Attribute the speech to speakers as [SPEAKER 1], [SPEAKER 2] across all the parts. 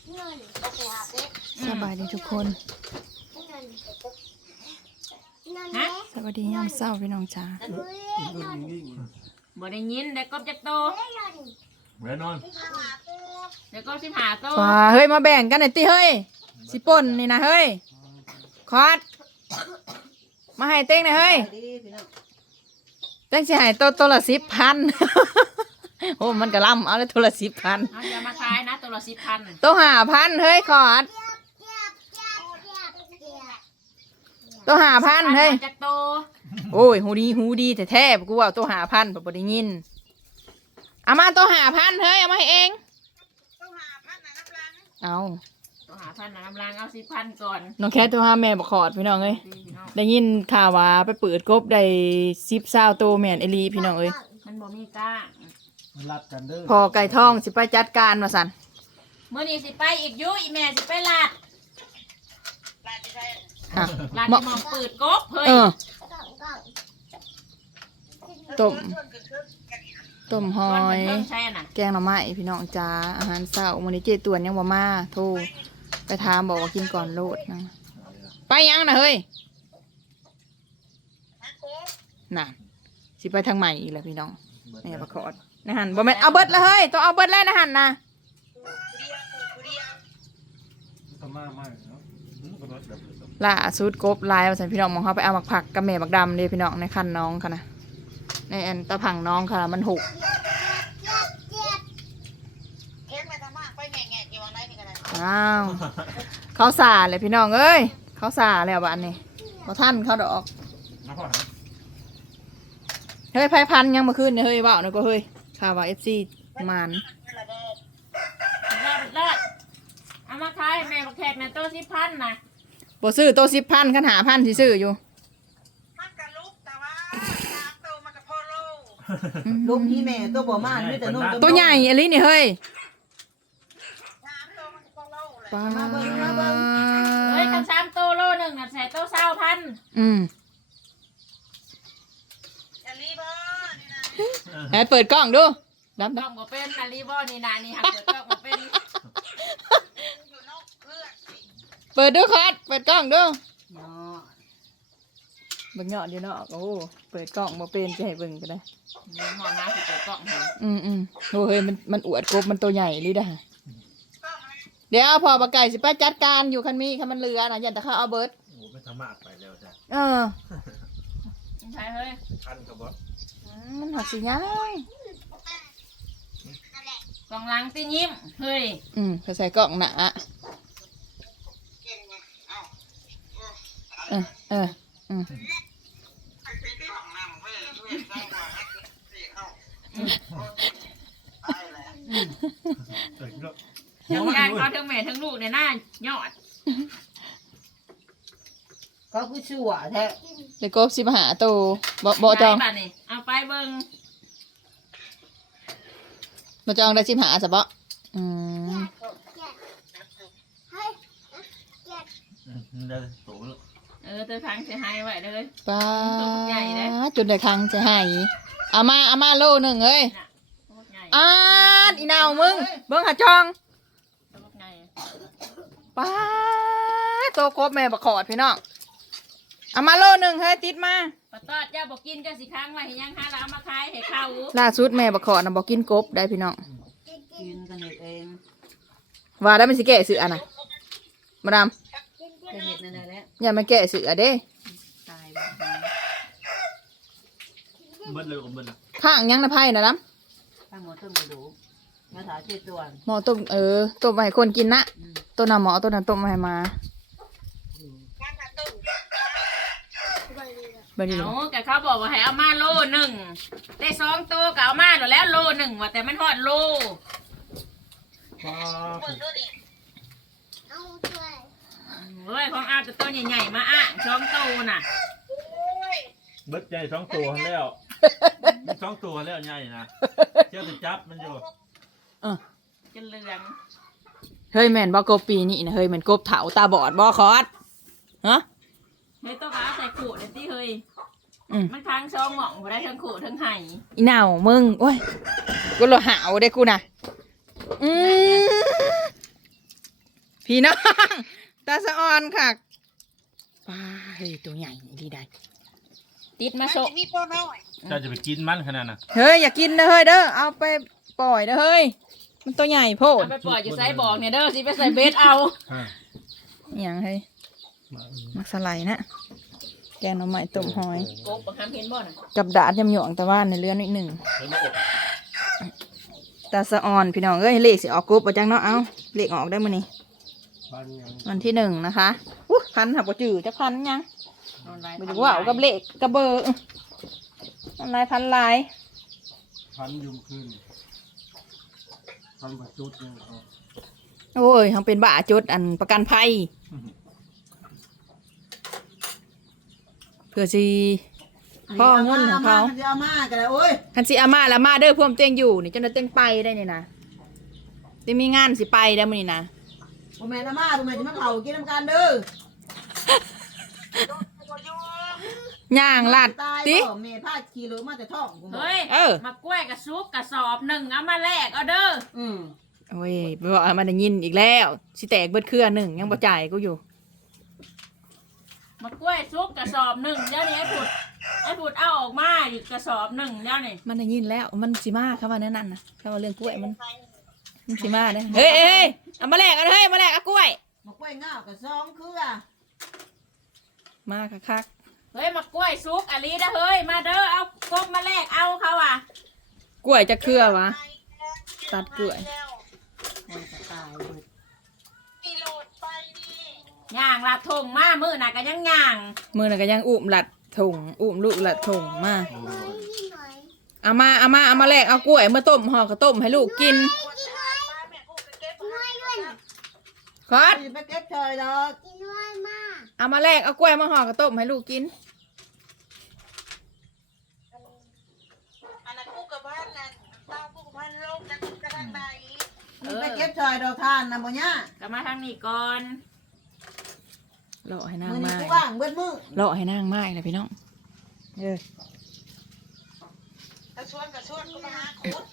[SPEAKER 1] สบายดีทุกคนสวัสดียามเช้าพี่น้องจ๋า
[SPEAKER 2] บ่ได้ยินได้กบจักโต
[SPEAKER 3] แน่นอน
[SPEAKER 2] ได้กบ15โต
[SPEAKER 1] ว้าเฮ้ยมาแบ่งกันหน่อยติเฮ้ยสิป่นนี่นะเฮ้ยคอดมาให้เต้งหน่อยเฮ้ยเต้งสิให้ตัวละ10,000 โอ้มันกระลำเอาเลยตัวละ10,000
[SPEAKER 2] เอาอย่ามาขายนะตัวละ10,000
[SPEAKER 1] ตัว5,000เฮ้ยคอดตัว5,000เฮ้ย
[SPEAKER 2] จักโต
[SPEAKER 1] โอ้ยหูดีแท้ๆกูว่าตัว5,000บ่ได้ยินเอามาตัว5,000เฮ้ยเอามาให้เองเอา
[SPEAKER 2] ตัว5,000น่ะกำลังเอา10,000ก่อน
[SPEAKER 1] น้องแคทตัวหาแม่บ่ขอดพี่น้องเอ้ยได้ยินข่าวว่าไปเปิดกบได้10-20ตัวแม่นอีหลีพี่น้องเอ้ย
[SPEAKER 2] มันบ่มีก้าง
[SPEAKER 3] รัดกันเด้อ
[SPEAKER 1] พอไก่ทองสิไปจัดการว่าซั่น
[SPEAKER 2] มื้อนี้สิไปอีกอยู่อีแม่สิไปลาด
[SPEAKER 1] อ่ะ
[SPEAKER 2] ลาด
[SPEAKER 1] เหมาะ
[SPEAKER 2] ที่หมองเปิดกบเฮ้ย
[SPEAKER 1] ต้มหอ
[SPEAKER 2] มัน
[SPEAKER 1] ย
[SPEAKER 2] เพิ่งใช่น่ะ
[SPEAKER 1] แกงหน่อไม้พี่น้องจ้าอาหารเช้ามื้อนี้เจตวนยังบ่มาโทรไปถามบอกว่ากินก่อนโลดนะไปยังน่ะเฮ้ยน่ะสิไปทางใหม่อีกแล้วพี่น้องแม่บ่ขอดนะหั่นบ่แม่นเอาเบิดแล้วเฮ้ยต้องเอาเบิดแล้วนะหั่นน่ะ
[SPEAKER 3] ทำมากเนาะก็รถแบบ
[SPEAKER 1] ล่าสุดกบลายว่าซั่นพี่น้องมองเฮาไปเอาหมักผักกับแม่บักดำเด้พี่น้องในคันน้องค่ะนะในอันตะผังน้องค่ะมันหกอ้าวเขาสาเลยพี่น้องเอ้ยเขาสาแล้วบ้านนี้บ่ทันเขาดอก
[SPEAKER 3] น้ำพ่อ
[SPEAKER 1] เฮ้ยไผพันยังมาขึ้นเนี่ยเฮ้ยเว้าหน่อยก็เฮ้ยข่าวว่า FC มาน
[SPEAKER 2] เลิศเอามาขายแม่บักแขกน่ะโต10,000น่ะ
[SPEAKER 1] บ่ซื้อโต10,000คัน5,000สิซื้ออยู่
[SPEAKER 4] มันกะลุกแต่ว่าน้ำโตมันกะพ่อโล
[SPEAKER 5] ลูกพี่แม่ตัวบ่มามีแต่นุ่น
[SPEAKER 1] ตัวใหญ่อันนี้นี่เฮ้ย
[SPEAKER 4] น้ำโตมันกะพ่อโลเลย
[SPEAKER 1] ป้า
[SPEAKER 2] เฮ้ยคัน3โตโลนึงน่ะใส่โต20,000
[SPEAKER 1] อืม
[SPEAKER 4] อย่ารีบเบอร์นี่นะ
[SPEAKER 1] ให้เปิดกล้องดูดำ
[SPEAKER 2] ต้องบ่เป็นนาลีบ่นี่นานี่หักเปิดต้องบ่เป็น
[SPEAKER 4] อยู่นอกเพื่อนสิ
[SPEAKER 1] เปิดดูคอดเปิดกล้องดู
[SPEAKER 5] เนาะ
[SPEAKER 1] เบิ่งยอดอยู่เนาะโอ้เปิดกล้องบ่เป็นจะให้เบิ่งก็ได้
[SPEAKER 2] เดี๋ยวหมอมาสิเปิดกล้องให้
[SPEAKER 1] โอ้เฮ้ยมันอวดกบมันตัวใหญ่ลิด่ะ
[SPEAKER 4] ต้องไหม
[SPEAKER 1] เดี๋ยวพอปลาไก่สิไปจัดการอยู่คันมีคันมันเหลือนะยันแต่ข้าเอาเบิร์ด
[SPEAKER 3] โอ้ไม่ทำมากไปแล้วจ้ะ
[SPEAKER 1] เออ
[SPEAKER 2] ใช่เฮ้ย
[SPEAKER 3] คันกับบอส
[SPEAKER 1] มันหักสิยัง
[SPEAKER 2] กองหลังตียิ้มเฮ้ย
[SPEAKER 1] เขาใส่กล่องหนา
[SPEAKER 4] เก่งไงเอ้า
[SPEAKER 1] เออ
[SPEAKER 4] ไอ้เป็นที่ของน้ำเพื่อนช่วยสร้างความรักเสียเข้าตายแล้ว
[SPEAKER 3] เออแล้ว
[SPEAKER 2] ทั้งยายเขาทั้งแม่ทั้งลูกเนี่ยน่ายอด
[SPEAKER 5] เขาคือชั่วแท้
[SPEAKER 1] เดี๋ยวกบสิมาหาตัวบ่จอง
[SPEAKER 2] ไปบ้านนี่เอาไปเบิ่ง
[SPEAKER 1] บ่จองได้สิมาหาซะบ่
[SPEAKER 3] ได้โตแล้ว
[SPEAKER 2] เธอค้างเสียหายไว้เลย
[SPEAKER 1] ป้า
[SPEAKER 2] ใหญ่เลย
[SPEAKER 1] จนได้ครั้งจะให้เอามาโลนึงเอ้ย
[SPEAKER 2] น่ะโคตรใหญ่
[SPEAKER 1] อาดอีนาวมึงเบิ่งหาจอง
[SPEAKER 2] โคตรใหญ่
[SPEAKER 1] ป้าตัวกบแม่บักขอดพี่น้องเอามาโลนึงเฮ้ยติดมา
[SPEAKER 2] ปะตอดย่าบอกกินก็สิค้างไว้ให้ยังหาแล้วเอามาขายให้เขา
[SPEAKER 1] ล่าสุดแม่บักขอดน่ะบ่กินกบได้พี่น้อง
[SPEAKER 5] กินกันเฮ็ดเอง
[SPEAKER 1] ว่าได้มันสิแกะเสือน่ะมาดาม
[SPEAKER 5] จะเฮ็ดนั่นแหละ
[SPEAKER 1] อย่ามาแกะเสือเด้
[SPEAKER 5] ตาย
[SPEAKER 3] เบิ้ลเลยกับเบิ้ลละ
[SPEAKER 1] ข้างยังนะไพ่นะด
[SPEAKER 5] ถ้าหมอต้มกระดูกมาถาเจ็ดตัว
[SPEAKER 1] ำหมอต้มต้มมาให้คนกินนะต้นน่ะหมอต้นนั้นต้มมาให้มา
[SPEAKER 4] มันกะตุ้ม
[SPEAKER 1] บัดนี้
[SPEAKER 2] เอาแต่เขาบอกว่าให้เอามาโลนึงได้2ตัวก็เอามาแล้วโลนึงว่าแต่มันฮอดโล
[SPEAKER 3] ป้า
[SPEAKER 4] มึงดูดิ
[SPEAKER 2] เฮ้ยของอาจะตัวใหญ่ๆมาอ่ะ2ตัวน่ะ
[SPEAKER 4] โอ้ย
[SPEAKER 3] เบิ้ลใหญ่2 ตัวแล้วมัน2 ตัวแล้วใหญ่นะเจ้าจะจับมันอยู่
[SPEAKER 2] จนเหลือง
[SPEAKER 1] เฮ้ยแม่นบ่กบปีนี้นะเฮ้ยแม่นกบเถาตาบอดบ่คอดฮะ
[SPEAKER 2] เฮ้ยตัวขาใส่ขู่เดี๋ยวที่เฮ้ย
[SPEAKER 1] อืม
[SPEAKER 2] มันค้างช่องหม่องบ่ได้ทั้งขู่ทั้งไห่
[SPEAKER 1] อีหนาวมึงโอ้ยกูรอหาวได้กูน่ะอืมพี่น้อง ตาสะออนค่ะป้าเฮ้ยตัวใหญ่ดีได้
[SPEAKER 2] ติดมาโซะ
[SPEAKER 4] มีพ่อน้อย
[SPEAKER 3] เจ้าจะไปกินมันขนาดน่ะ
[SPEAKER 1] เฮ้ยอย่ากินนะเฮ้ยเด้อเอาไปปล่อยนะเฮ้ยมันตัวใหญ่โพด
[SPEAKER 2] เอาไปปล่อยอยู่ไซบอกเนี่ยเด้อสิไปใส่เบสเอา
[SPEAKER 1] อหย่างเฮ้ยมักสไลด์นะแกงหน่อไม้ต้มหอย
[SPEAKER 2] โกบบังคับเห็นบ่น่ะ
[SPEAKER 1] กับดาดยำหยวงแต่ว่าในเรือนนิดหนึ่ง
[SPEAKER 3] เฮ้ยมาอบ
[SPEAKER 1] ตาสะออนพี่น้องเอ้ยเลขสิออกกรุ๊ปเอาจังเนาะเอาเลขออกได้มื้อนี้วันที่1นะคะพันหับบ่จื้อจะพันยัง
[SPEAKER 2] ออนไลน์
[SPEAKER 1] บ่รู้ว่าเอากับเลขกับเบอร์ออนไลน์พันลาย
[SPEAKER 6] พันยุมขึ้นพันบาจุดเนี่ยเอา
[SPEAKER 1] โอ้ยเขาเป็นบ้าจดอันประกันภัยเพื่อสิพ่อเงินของเขา
[SPEAKER 5] จะเอามากันเลยโอ้ย
[SPEAKER 1] คันสิอามาแล้วมาเด้อพวมเตียงอยู่นี่จนได้เตียงไปได้นี่นะที่มีงานสิไปได้มื้อนี้นะ
[SPEAKER 5] พ่อแม่ละมาพ่อแม่จะมาเผากินน้ำกันเด้
[SPEAKER 1] ย่างลาด
[SPEAKER 5] ตาย
[SPEAKER 1] ติ
[SPEAKER 5] บ่แม่พาขี่รถมาแต่ท้องกูบอก
[SPEAKER 2] เฮ้ย
[SPEAKER 1] เออ
[SPEAKER 2] มากล้วยกับซุปกระสอบหนึ่งเอามาแลกเอาเด้อ
[SPEAKER 1] โอ้ยไปบอกเอามาได้ยินอีกแล้วสิแตกเบิดเครือหนึ่งยังบ่จ่ายกูอยู่
[SPEAKER 2] มากล้วยซุปกระสอบหนึ่งเดี๋ยวนี้ไอ้ผุดเอาออกมาอยู่กระสอบหนึ่งเดี๋ยวนี้
[SPEAKER 1] มันได้ยินแล้วมันสิมาเข้ามาแน่นั่นนะเข้ามาเรื่องกล้วยมันสิมาเด้อเฮ้ยเอ้ยเอามาแลกเอาเฮ้ยมาแลกเอากล้วย
[SPEAKER 5] มากล้วยง่าวกับซองคือ
[SPEAKER 1] มาคัก
[SPEAKER 2] เฮ้ยมากล้วยซุปอะลีนะเฮ้ยมาเด้อเอากบมาแลกเอาเขาอ่ะ
[SPEAKER 1] ๆกล้วยจะเครือวะตัดกล้วย
[SPEAKER 5] มันจะตายเลย
[SPEAKER 4] มีโหลดไปนี่
[SPEAKER 2] ย่างลาทงมามือน่ะก็ยังย่าง
[SPEAKER 1] มือน่ะก็ยังอุ้มหลัดถุงอุ้มลูกหลัดถุงมาเอามาแลกเอากล้วยมาต้มห่อข้าวต้มให้ลูกกินคอด
[SPEAKER 5] ไปเก็บเชยดอก
[SPEAKER 1] เอามาแลกเอากล้วยมาห่อข้าวต้มให้ลูกกิน
[SPEAKER 4] อันนั้นกูกับบ้านนั่นตากูกับบ้านโลกนั่นกระทั่งไหน
[SPEAKER 5] ไปเก็บเชยดอกทานนะบ่เนี่ย
[SPEAKER 2] ก็มาทางนี้ก่อน
[SPEAKER 1] เลาะให้นาง
[SPEAKER 5] มือนี้
[SPEAKER 1] ไม้
[SPEAKER 5] กูว่างเบิดมือ
[SPEAKER 1] เลาะให้นางไม้เลยพี่น้องเออ
[SPEAKER 4] ถ้าชวนกับชวนกูมาหาคุด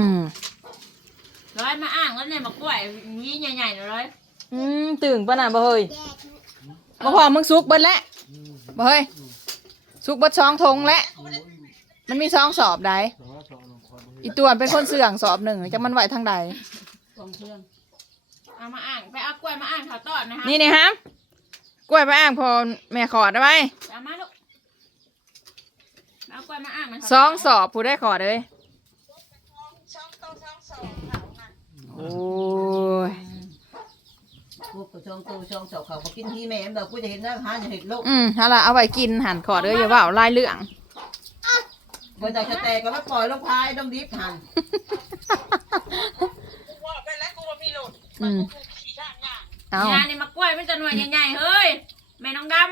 [SPEAKER 2] ร้อยมาอ้างแล้วเนี่ยมากล้วยวีใหญ่ๆเลย
[SPEAKER 1] ตื่นปะน่ะบ่เฮ้ยบ่พอมึงสุกเบิดแล้วบ่เฮ้ยสุกเบิด2 ธงแล้วมันมี2 สอบใด
[SPEAKER 6] แต่ว่าสองลงความ
[SPEAKER 1] อีตวนเป็นคนเสื่องสอบ1จักมันไหวทางใด
[SPEAKER 5] กองเครื่อง
[SPEAKER 2] เอามาอ้างไปเอากล้วยมาอ้างเขาวต้อนนะคะ
[SPEAKER 1] นี่ฮะกล้วยไปอ้างพอแม่ขอดได้ไหม
[SPEAKER 2] เอามาลูกเอากล้วยมาอ้างมัน
[SPEAKER 1] 2 สอบผู้ได้ขอดเลย
[SPEAKER 4] ช่องโตช่องสองเขาน่ะ
[SPEAKER 1] โอ้ย
[SPEAKER 5] กูกับช่องตู้ช่องเสาเขาบอกกินที่แม่เดี๋ยวกูจะเห็นนะหาจะเห็นโลก
[SPEAKER 1] เอาล่ะเอาไว้กินหันขอดเลยอย่าว่าลายเรื่อง
[SPEAKER 5] เมื่อจะแตกก็ไม่ปล่อยลงพายต้องดิบหัน
[SPEAKER 4] กูว่าไปแล้วกูว่ามีโหลด
[SPEAKER 1] อืม
[SPEAKER 4] กูขี่ด้านหน้า
[SPEAKER 1] เอา
[SPEAKER 2] งานนี่มากล้วยมันจะหน่วยใหญ่ๆเฮ้ยแม่น้องด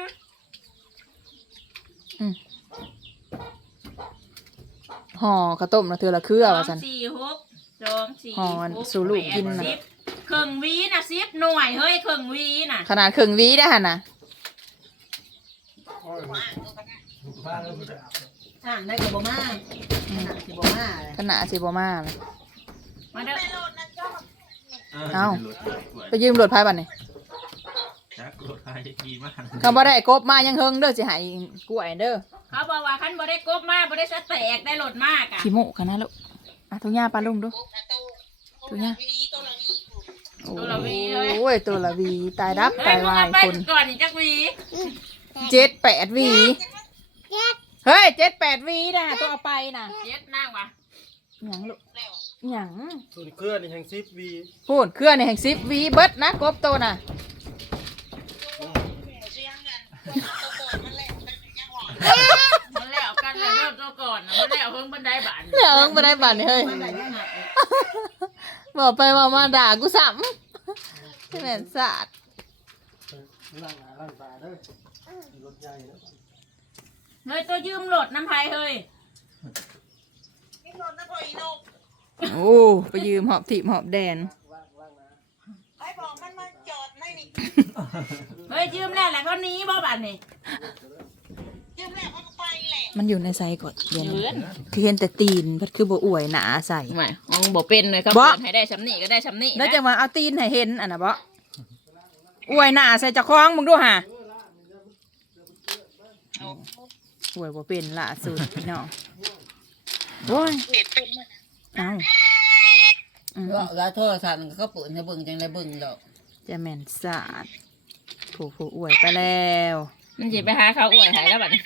[SPEAKER 1] ห่อข้าวต้มนะเธอละเครือว่าสัน
[SPEAKER 2] ำ2 4 6 2 4
[SPEAKER 1] ห่อสู่ลูกกินน่ะ
[SPEAKER 2] 10เครื่องวีน่ะ10หน่วยเฮ้ยเครื่องวีน่ะ
[SPEAKER 1] ขนาดครึ่งวีได้หันนะ
[SPEAKER 6] บ้านแล้วมันจะ
[SPEAKER 5] อ่างได้กับบ่มาขนาดที่บ่มาเลย
[SPEAKER 1] ขนาดสิบมาเลย
[SPEAKER 2] มาเด้อ
[SPEAKER 4] ไปโหลดนั่นก็
[SPEAKER 1] เอา
[SPEAKER 3] รถกล้วย
[SPEAKER 1] ไปยืมรถไฟบัดนี่
[SPEAKER 3] จักรถไฟดีมาก
[SPEAKER 1] เขาบ่ได้กบมายังเฮิงเด้อสิใหายกล้วยเด้อ
[SPEAKER 2] เขาบอกว่าคันบ่ได้กบมาบ่ได้สแตกได้โหลดมากอ่ะ
[SPEAKER 1] ขี้โมกขนาดลูกอ่ะทุกย่าปลาลุงดู
[SPEAKER 4] กูนะตู้
[SPEAKER 1] ตัวเนี้ย
[SPEAKER 4] วีตัวละวี
[SPEAKER 1] โอ้ยตัวละวีตายดับ
[SPEAKER 2] เฮ้
[SPEAKER 1] ตาย ย
[SPEAKER 2] มึง
[SPEAKER 1] วาย
[SPEAKER 2] เอาไป
[SPEAKER 1] คน
[SPEAKER 2] ก่อนอีกจักวี
[SPEAKER 1] 7-8 วีเฮ้ย7-8 วีนะต้องเอาไปนะ
[SPEAKER 2] เจ็ดนั่งวะ
[SPEAKER 1] หยังลูก
[SPEAKER 4] แล้ว
[SPEAKER 1] หยัง
[SPEAKER 6] ส่วนเครื่องนี่แห่ง10 วี
[SPEAKER 1] พูดเครื่องในแห่ง10 วีเบิดนะกบตัวน่ะ
[SPEAKER 4] เสียงเงินตัวก่อนมันแหละมันยังหวาน
[SPEAKER 2] มันแล้วกันเลยเริ่มตัวก่อนน่ะมันแล้วเพิ่งบันไดบาน
[SPEAKER 1] เนี่ยเอิงบ่ได้บัดนี่เฮ้ย
[SPEAKER 5] มันได้ยังไง
[SPEAKER 1] บอกไปบอกมาด่ากูซ้ำที่แม่นสาด
[SPEAKER 6] ล่างหน้าล่างตาเด้อรถใหญ่แล้ว
[SPEAKER 2] เฮ้ยตัวยืมโหลดน้ำไผ่เฮ้ย
[SPEAKER 4] นี่โหลดนะพ่ออีโนก
[SPEAKER 1] โอ้ไปยืมหอบถีบหอบแดน
[SPEAKER 4] ไอ้บอกมันมาจอดไม่นี่
[SPEAKER 2] เฮ้ยยืมแล้วแหละเขาหนี้บ่บานนี่
[SPEAKER 4] ยืมแล้วเขาก็ไปแหละ
[SPEAKER 1] มันอยู่ในไซก่อนเย็นที่เห็นแต่ตีนเพัดคือบ่อวยหนาใส่
[SPEAKER 2] ไม่มองบ่เป็นเลยครับ
[SPEAKER 1] บ่
[SPEAKER 2] เปิดให้ได้ชำนี่ก็ได้ชำนี่
[SPEAKER 1] แล้วจะมาเอาตีนให้เห็นอันน่ะบ่อวยหน้าใส่เจ้าของมึงดูห่ะอวยบ่เป็นล่ะสุดพี่น้องโอ้ย
[SPEAKER 4] เห็ดเป็นมัน
[SPEAKER 1] เอ้า
[SPEAKER 5] แล้วโทรศัพท์ก็เปิดให้เบิ่งจังได้เบิ่งดอก
[SPEAKER 1] จะแม่นสาดผู้อวยไปแล้ว
[SPEAKER 2] มันสิไปหาเขาอวยหายแล้วบัดนี้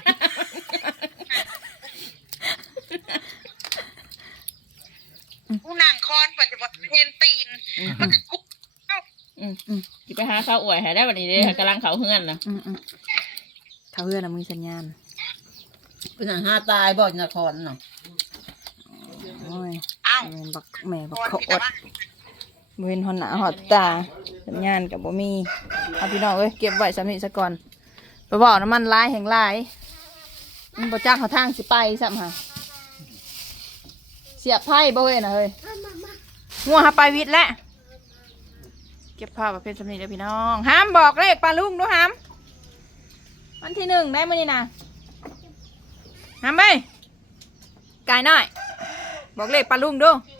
[SPEAKER 4] กูนั่งคอนปัจจุบันเห็นตีนมันจะคุก
[SPEAKER 2] สิไปหาเขาอวยหายแล้วบัดนี้เด้กำลังเขาเฮือนน่ะ
[SPEAKER 1] เขาเพื่อนนะมึงสัญญาณ
[SPEAKER 5] เป็นหาตายบ่นครเนาะ
[SPEAKER 1] โอ้ย
[SPEAKER 4] อ้าว
[SPEAKER 1] แม่บัก
[SPEAKER 4] คอน
[SPEAKER 1] เขา
[SPEAKER 4] มี
[SPEAKER 1] อ
[SPEAKER 4] แต่
[SPEAKER 1] ด
[SPEAKER 4] ว่า
[SPEAKER 1] บ่เห็นหอนหน้าหอดตาสัญญาณกับบ่มีเอาพี่น้องเอ้ยเก็บไว้สำนี้ซะก่อนไปบอกน้ำมันลายแห่งลายมันบ่จักเขาทางสิไปซ้ำค่ะเสียบไพ่บ่เว้ยนะเฮ้ยงัวหาไปวิทย์แล้วเก็บผ้าประเภทสำนี้เด้อพี่น้องห้ามบอกเลขปลาลุงดูห้ามวันที่1ได้มื้อนี้นะห้ามไปไก่น้อยบอกเลขปลาลุงดู
[SPEAKER 4] ที่